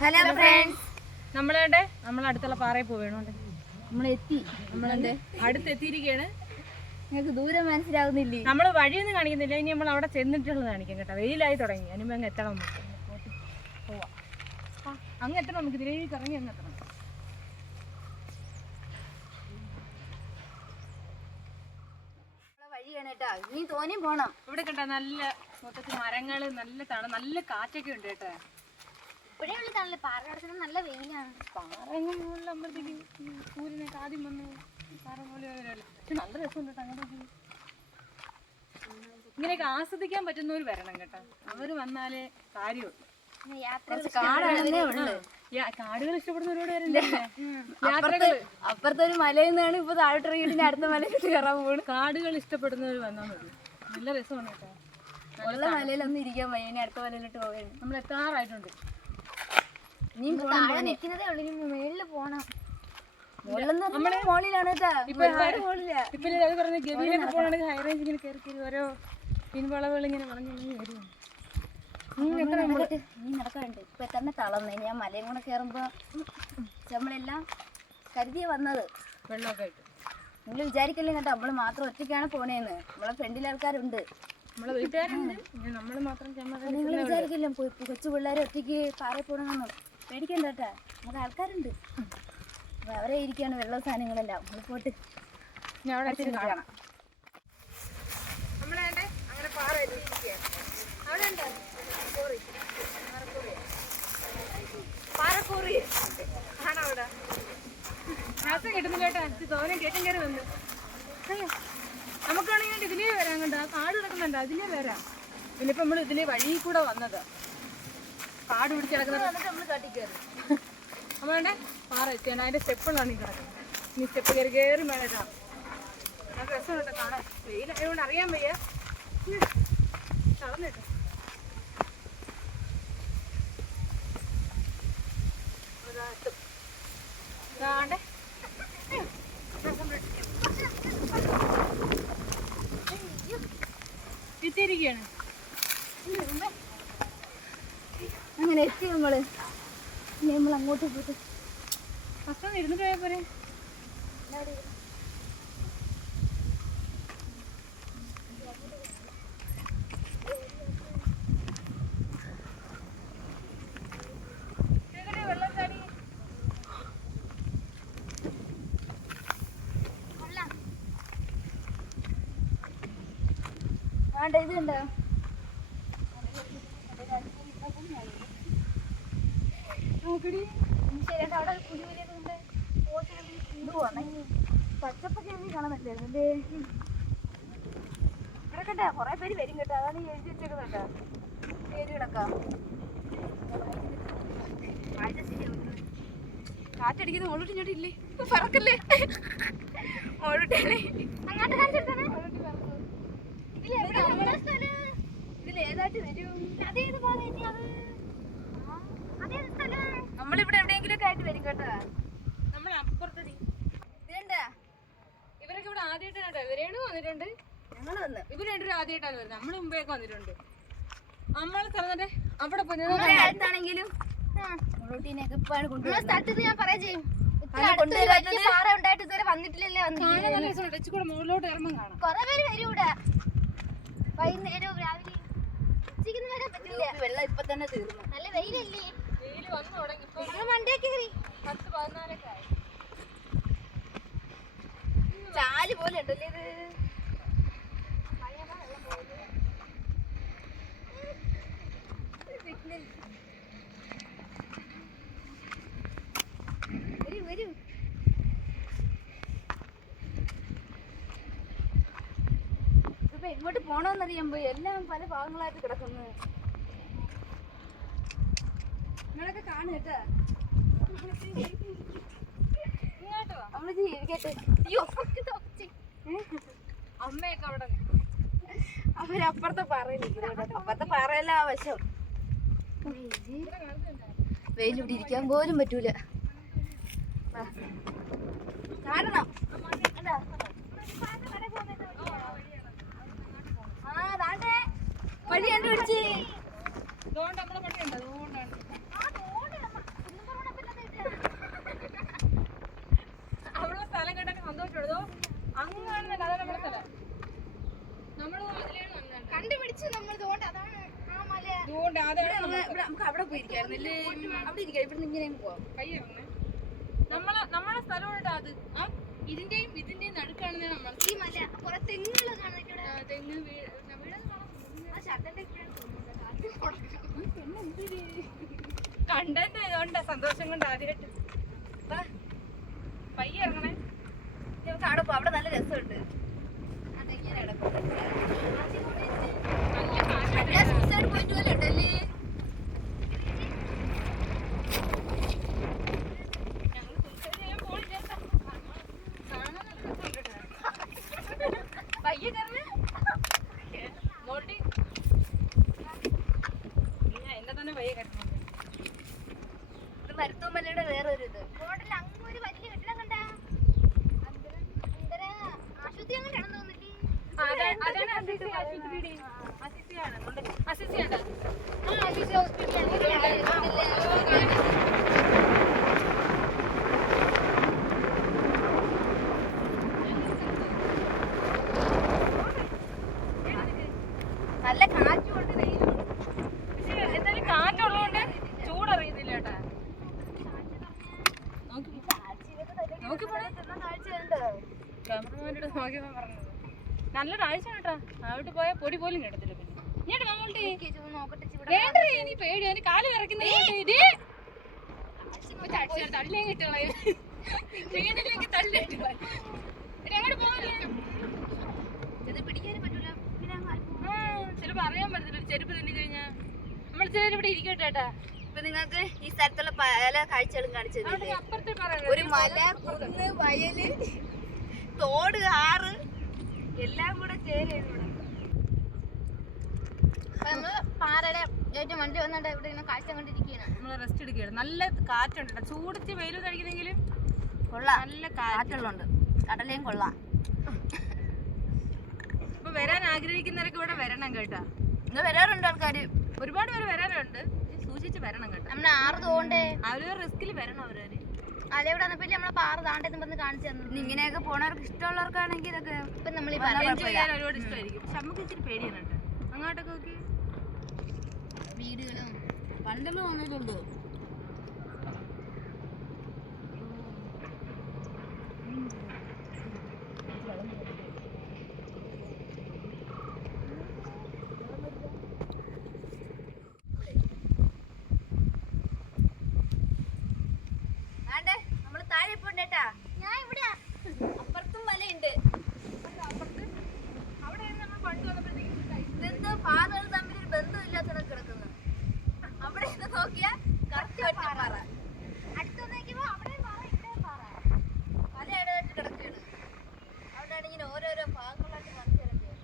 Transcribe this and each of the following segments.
Hello friends, നമ്മൾ അടുത്തുള്ള പാറയിൽ പോവേണോണ്ട് നമ്മളെത്തി അടുത്തെത്തിയിരിക്കുകയാണ്. നിങ്ങൾക്ക് ദൂരം മനസ്സിലാവുന്നില്ലേ? നമ്മൾ വഴിയൊന്നും കാണിക്കുന്നില്ല. ഇനി നമ്മൾ അവിടെ ചെന്നിട്ടുള്ളത് കാണിക്കാം കേട്ടോ. വെയിലായി തുടങ്ങി. അതിനുമ്പ് അങ്ങ് എത്തണം. പോവാം, അങ്ങ് എത്തണം. നമുക്ക് ഇതിലേക്ക് ഇറങ്ങി അങ്ങ് എത്തണം. വഴിയാണ് കേട്ടോ. ഇനി തോന്നിയും പോണം. ഇവിടെ കണ്ട നല്ല മൊത്തത്തിൽ മരങ്ങള്, നല്ല കാറ്റൊക്കെ ഉണ്ട് കേട്ടോ. നല്ല വെയിലാണ്. പാറങ്ങളുള്ളപ്പോഴത്തേക്ക് സൂര്യനൊക്കെ ആദ്യം വന്ന് പാറ പോലെ പക്ഷെ നല്ല രസമുണ്ട് കേട്ടോ. അങ്ങോട്ടേക്ക് ഇങ്ങനെയൊക്കെ ആസ്വദിക്കാൻ പറ്റുന്നവർ വരണം കേട്ടോ. അവര് വന്നാലേ കാര്യമുള്ളൂ. കാടുകൾ ഇഷ്ടപ്പെടുന്നവരോട് വരണ്ടേ. അപ്പുറത്തെ ഒരു മലയിൽ നിന്നാണ് ഇപ്പൊ താഴോട്ടിറങ്ങിയിട്ട് അടുത്ത മലയിലോട്ട് കയറാൻ പോകും. കാടുകൾ ഇഷ്ടപ്പെടുന്നവർ വന്നാൽ മതി. നല്ല രസമാണ് കേട്ടോ. ഉള്ള മലയിലൊന്നും ഇരിക്കാൻ വയ്യ. ഇനി അടുത്ത മലയിലോട്ട് പോകാൻ നമ്മൾ എത്താറായിട്ടുണ്ട്. നിൽക്കുന്നതേ ഉള്ളു. ഇനി മേളില് പോണം. മോളിലാണ് ഇപ്പൊ അത് പറഞ്ഞ ഗവിയിലൊക്കെ പോകണമെങ്കിൽ ഹൈ റേഞ്ച് ഇങ്ങനെ കയറി കയറി ഓരോ പിൻവളവുകൾ ഇങ്ങനെ വളഞ്ഞു വരും. നീ നടക്കാറുണ്ട്. ഇപ്പൊ തന്നെ തളർന്നു. ഞാൻ മലയും കൂടെ കയറുമ്പോ നമ്മളെല്ലാം കരുതിയ വന്നത്. വെള്ളമൊക്കെ ആയിട്ട് നിങ്ങൾ വിചാരിക്കല്ലേ കേട്ടോ നമ്മള് മാത്രം ഒറ്റയ്ക്കാണ് പോണേന്ന്. നമ്മളെ ഫ്രണ്ടിൽ ആൾക്കാരുണ്ട്. നമ്മളെ വീട്ടുകാരുണ്ട്. നമ്മള് മാത്രം നിങ്ങൾ വിചാരിക്കില്ല കൊച്ചു പിള്ളേരെ ഒറ്റയ്ക്ക് പാറയിൽ പോകണമെന്നും. പേടിക്കണ്ട കേട്ടാ, നമുക്ക് ആൾക്കാരുണ്ട്. അവരെ ഇരിക്കുകയാണ് വെള്ളം സാധനങ്ങളെല്ലാം. നമ്മൾ പോട്ട് ഞാൻ അവിടെ കാണാം. അങ്ങനെ പാറക്കൂറി ആണോ അവിടെ? ശ്വാസം കിട്ടുന്നില്ല കേട്ടോ. തോനെ കേട്ടം കയറി വന്നു. നമുക്കാണെങ്കിൽ ഇതിലേ വരാൻ കണ്ട. ആ കാട് കിടക്കുന്നുണ്ട്, അതിലേ വരാം. പിന്നെ ഇപ്പൊ നമ്മൾ ഇതിലേ വഴി കൂടെ വന്നത്. കാട് പിടിച്ച് കിടക്കുന്നത് നമ്മൾ കാട്ടി കയറി. നമ്മളുടെ പാറ എത്തിയാണ്. അതിന്റെ സ്റ്റെപ്പുകളാണ് ഈ കിടക്കുന്നത്. ഇനി സ്റ്റെപ്പ് കയറി കയറി മേളാം. നമുക്ക് രസമുണ്ട് കാണാൻ. വെയിലായതുകൊണ്ട് അറിയാൻ വയ്യ. തളർന്നിട്ട് എത്തിയിരിക്കുകയാണ്. അങ്ങനെ എത്തി നമ്മള്. നമ്മൾ അങ്ങോട്ട് പോയിട്ട് ഫസ്റ്റ് ഇരുന്നിട്ട് പോയാൽ പോരെ. ഇതുണ്ടോ? പച്ചപ്പൊക്കെ കാണാൻ പറ്റില്ലേ? ഇവിടെ കേട്ടാ കൊറേ പേര് വരും കേട്ടോ. അതാണ് ഈ എഴുതി വെച്ചേക്കുന്നത് കേട്ടോ. പേര് കിടക്കാം. കാറ്റടിക്കുന്ന ഓളോട്ട് ഇങ്ങോട്ട് ഇല്ലേ? പറക്കല്ലേ ഓളോട്ടല്ലേ? ഇതിലേതായിട്ട് വരും? നമ്മളിവിടെ എവിടെയെങ്കിലും ഒക്കെ ആയിട്ട് വരും കേട്ടോ. നമ്മൾ അപ്പുറത്ത് ഇതെന്താ? ഇവരൊക്കെ ഇവിടെ ആദ്യമായിട്ടാണ് കേട്ടോ. ഇവരേണ് വന്നിട്ടുണ്ട്. ഞങ്ങൾ വന്ന് ഇവര് രണ്ടുപേരും ആദ്യമായിട്ടാണ് വരുന്നത്. നമ്മൾ മുമ്പേയൊക്കെ വന്നിട്ടുണ്ട്. നമ്മള് സ്ഥലത്തെ അവിടെ അടുത്താണെങ്കിലും ഞാൻ പറയാം ചെയ്യും. മുകളിലോട്ട് ഇറങ്ങും കാണാം. കൊറേ പേര് വരും ഇവിടെ. വൈകുന്നേരവും രാവിലെ വെള്ളം ഇപ്പൊ തന്നെ തീർന്നു. നല്ല വെയിലല്ലേ? വെയില് വന്നു തുടങ്ങി. ഇപ്പൊ മണ്ടേ കയറി 10-14 ആയി. ചാല് പോലെ ഉണ്ടല്ലേ ഇത്. വരൂ. ഇപ്പൊ എങ്ങോട്ട് പോണോന്നറിയാൻ പോയി. എല്ലാം പല ഭാഗങ്ങളായിട്ട് കിടക്കുന്നു. നിങ്ങളൊക്കെ കാണു കേട്ടോ. നമ്മള് ജീവിക്കട്ടെ. അയ്യോ അമ്മയൊക്കെ അവിടെ അവരപ്പുറത്തെ പാറയിൽ. അപ്പുറത്തെ പാറയല്ല ആ വശം. വെയിലിവിടെ ഇരിക്കാൻ പോലും പറ്റൂല. കാരണം വഴി കണ്ടുപിടിച്ച്. അതുകൊണ്ട് നമ്മളെ പട്ടിയുണ്ട്. അതുകൊണ്ടാണ് പോയിരിക്കായിരുന്നില്ലേ? അവിടെ ഇരിക്കാം, ഇവിടുന്ന് ഇങ്ങനെ പോവാം. കയ്യിറങ്ങ്. നമ്മളെ സ്ഥലമാണ് അത്. ഇതിന്റെയും നടുക്കാണ് നമ്മൾ. ഈ മല കുറെ തെങ്ങുകൾ കാണുന്നില്ല. തെങ്ങ് കണ്ടന്റ് ആയതുകൊണ്ട് സന്തോഷം കൊണ്ട് ആദ്യമായിട്ട് പയ്യെ ഇറങ്ങണേ. നമുക്ക് അവിടെ പോവാം, അവിടെ നല്ല രസമുണ്ട്. അതെങ്ങനെ കിടക്കും സൂസൈഡ് പോയിന്റ് പോലെ ഉണ്ടല്ലേ? ഞങ്ങൾ സൂസൈഡ് ചെയ്യാൻ പോയില്ല. കാണാൻ നല്ല രസമുണ്ട്. പയ്യെ കയറണേ. മോട്ടി എന്നെ തന്നെ പയ്യെ കയറണം. ഇത് മരുത്തുമലയുടെ വേറൊരു ഇത്. റോഡിൽ അങ്ങ് ഒരു വലിയ കെട്ടിടം കണ്ട ആശുപത്രി അങ്ങോട്ടാണെന്ന് തോന്നില്ലേ? അതാണ് അസിസി ആശുപത്രി. അസിസിയാണ് അസിസിയാണ്. ആശുപത്രി ഹോസ്പിറ്റലാണ്. നല്ല കാറ്റുകൊണ്ട് വെയിലുണ്ട്. പക്ഷേ എന്തായാലും കാറ്റുള്ളതുകൊണ്ട് ചൂടറിയുന്നില്ല കേട്ടാ. നോക്കി ക്യാമറമാനോട് നോക്കിയപ്പോ പറഞ്ഞത് നല്ല കാഴ്ച കേട്ടാ. അവിടെ പോയാൽ പൊടി പോലും കിടത്തില്ല. പിന്നെ ഇങ്ങോട്ട് നമ്മളുടെ വേണ്ടേ ഇനി പേടി അതിന് കാല് വിറയ്ക്കുന്നേ. തള്ളിയും കിട്ടുക വീടിലേക്ക് തള്ളിട്ട് അങ്ങോട്ട് പോകല്ലേ. പിടിക്കാനും പറ്റൂല. ചിലപ്പോ അറിയാൻ പറ്റത്തില്ല. ചെരുപ്പ് തിന്നി കഴിഞ്ഞാ നമ്മൾ ചിലർ ഇവിടെ ഇരിക്കട്ടെ കേട്ടാ. ഇപ്പൊ നിങ്ങൾക്ക് ഈ സ്ഥലത്തുള്ള പല കാഴ്ചകളും കാണിച്ചത്. അപ്പുറത്തെ പറയാം ഒരു മല, കുന്ന്, വയല്, തോട്, ആറ് എല്ലാം കൂടെ ചേരുന്നു ഇവിടെ. നമ്മള് പാറയുടെ ഏറ്റവും വണ്ടി വന്നിട്ട് ഇവിടെ ഇങ്ങനെ കാഴ്ച കണ്ടിരിക്കുകയാണ്. നമ്മള് റെസ്റ്റ് എടുക്കുകയാണ്. നല്ല കാറ്റുണ്ട് കേട്ടോ. ചൂടിച്ച് വെയിലും കഴിക്കുന്നെങ്കിലും കൊള്ളാം, നല്ല കാറ്റുള്ളുണ്ട്. കടലയും കൊള്ളാം. ഇപ്പൊ വരാൻ ആഗ്രഹിക്കുന്നവരൊക്കെ ഇവിടെ വരണം കേട്ടാ. ഇന്ന് വരാറുണ്ട് ആൾക്കാര്, ഒരുപാട് പേര് വരാനുണ്ട്. സൂക്ഷിച്ച് വരണം കേട്ടോ. നമ്മളെ ആറ് തോണ്ടേ അവര് റിസ്കിൽ വരണം. അവര് അലവിടെ വന്നപ്പോ നമ്മളെ പാറ താണ്ടെന്ന് പറഞ്ഞ് കാണിച്ചു തന്നു. ഇങ്ങനെയൊക്കെ പോണവർക്ക് ഇഷ്ടമുള്ളവർക്കാണെങ്കിൽ ഇതൊക്കെ ഇപ്പൊ നമ്മൾ എൻജോയ് ചെയ്യാൻ ഒരുപാട് ഇഷ്ടമായിരിക്കും. പക്ഷെ നമുക്ക് ഇച്ചിരി പേടിയാണ് കേട്ടോ. അങ്ങോട്ടൊക്കെ നോക്കി വീടുകളും പണ്ടെല്ലാം വന്നിട്ടുണ്ട്. നമ്മള് താഴെ പോണ്ടേട്ടാ. ഞാൻ ഇവിടെ അപ്പുറത്തും മലയുണ്ട്. അവിടെ നമ്മൾ പണ്ട് വന്നപ്പോഴത്തേക്കും ഇതെന്തോ പാറകൾ തമ്മിൽ ഒരു ബന്ധമില്ലാത്ത കിടക്കുന്നു. അവിടെ നിന്ന് നോക്കിയാ കറക്റ്റ് ഒറ്റപ്പാറ. അടുത്ത് നോക്കിയപ്പോ അവിടെ പാറ ഇവിടെ പാറ പലയിടമായിട്ട് കിടക്കുകയാണ്. അവിടെയാണ് ഇങ്ങനെ ഓരോരോ ഭാഗങ്ങളായിട്ട് കാണിച്ചു തരേണ്ടത്.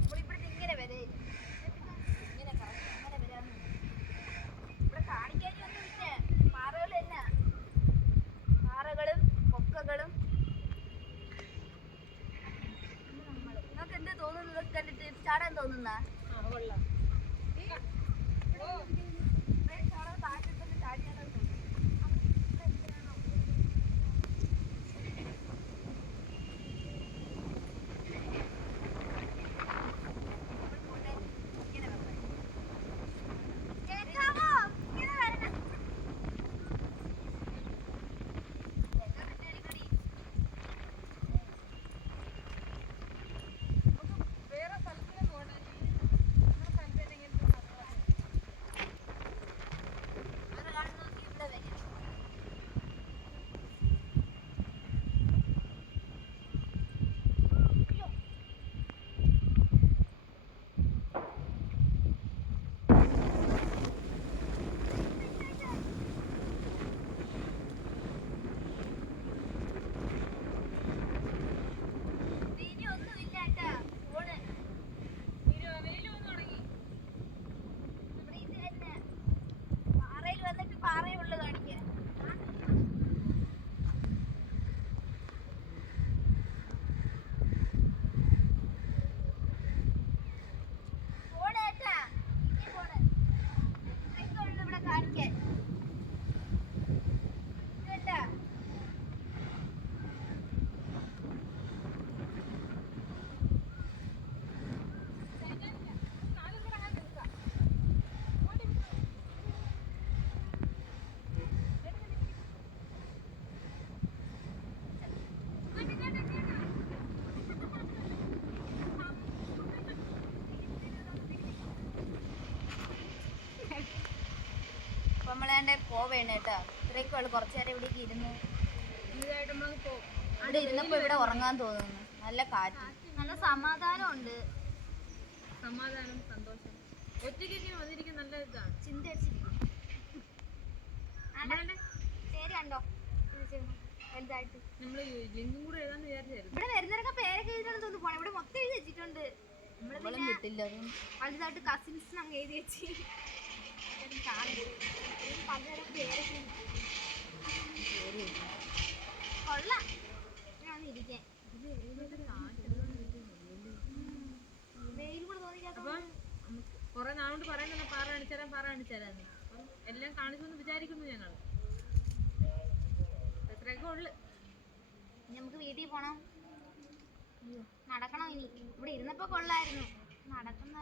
നമ്മളിവിടുന്ന് ഇങ്ങനെ വരയില്ല, ഇങ്ങനെ കറക്റ്റ് അങ്ങനെ വരാന്ന്. ഇവിടെ കാണിക്കാനൊന്നുമില്ല. പാറകൾ തന്നെ, പാറകളും കൊക്കകളും. നിങ്ങൾക്ക് എന്താ തോന്നുന്നത് കണ്ടിട്ട്? ചാടാൻ തോന്നുന്ന കൊള്ളാം. ചാടാൻ താഴ്ത്തിട്ട് ചാടിയാലോ? നമ്മളെ പോവേണ്ട കേട്ടോ. ഇത്രയൊക്കെ ഉള്ളു. കുറച്ചു നേരം ഇവിടേക്ക് ഇരുന്ന് ഇതായിട്ട് നമ്മൾ പോകും. ഇവിടെ ഇരുന്നപ്പോ ഇവിടെ ഉറങ്ങാൻ തോന്നുന്നു. നല്ല കാറ്റ്, നല്ല സമാധാനം ഉണ്ട്. സമാധാനം, സന്തോഷം. ഒറ്റയ്ക്ക് വന്നിരിക്കാൻ നല്ല ഇതാണ്. ചിന്ത അടിച്ചിരിക്കും. അമ്മേടെ പേര് കണ്ടോ വലുതായിട്ട്? നമ്മള് ലിങ്കും കൂടെ എഴുതാന്ന് വിചാരിച്ചായിരുന്നു. ഇവിടെ വരുന്നവരൊക്കെ പേരൊക്കെ എഴുതണം തോന്നുന്നു. പോണേ ഇവിടെ മൊത്തം എഴുതി വെച്ചിട്ടുണ്ട്. നമ്മള് നമ്മളും പിന്നെ വിട്ടില്ല. അതും വലുതായിട്ട് കസിൻസിന് അങ്ങ് എഴുതി വെച്ച് പലതരം പേരൊക്കെ കൊള്ളാം. ഞാൻ ഇരിക്കാൻ വെയിൽ കൂടെ തോന്നിക്കാത്ത അപ്പം കുറെ നാളുകൊണ്ട് പറയുന്നല്ലോ പാറ കാണിച്ചാരാന്ന്. അപ്പം എല്ലാം കാണിച്ചെന്ന് വിചാരിക്കുന്നു ഞങ്ങൾ. എത്രയൊക്കെ ഉള്ളു. ഇനി നമുക്ക് വീട്ടിൽ പോണം. നടക്കണം. ഇനി ഇവിടെ ഇരുന്നപ്പോ കൊള്ളായിരുന്നു. നടക്കുന്ന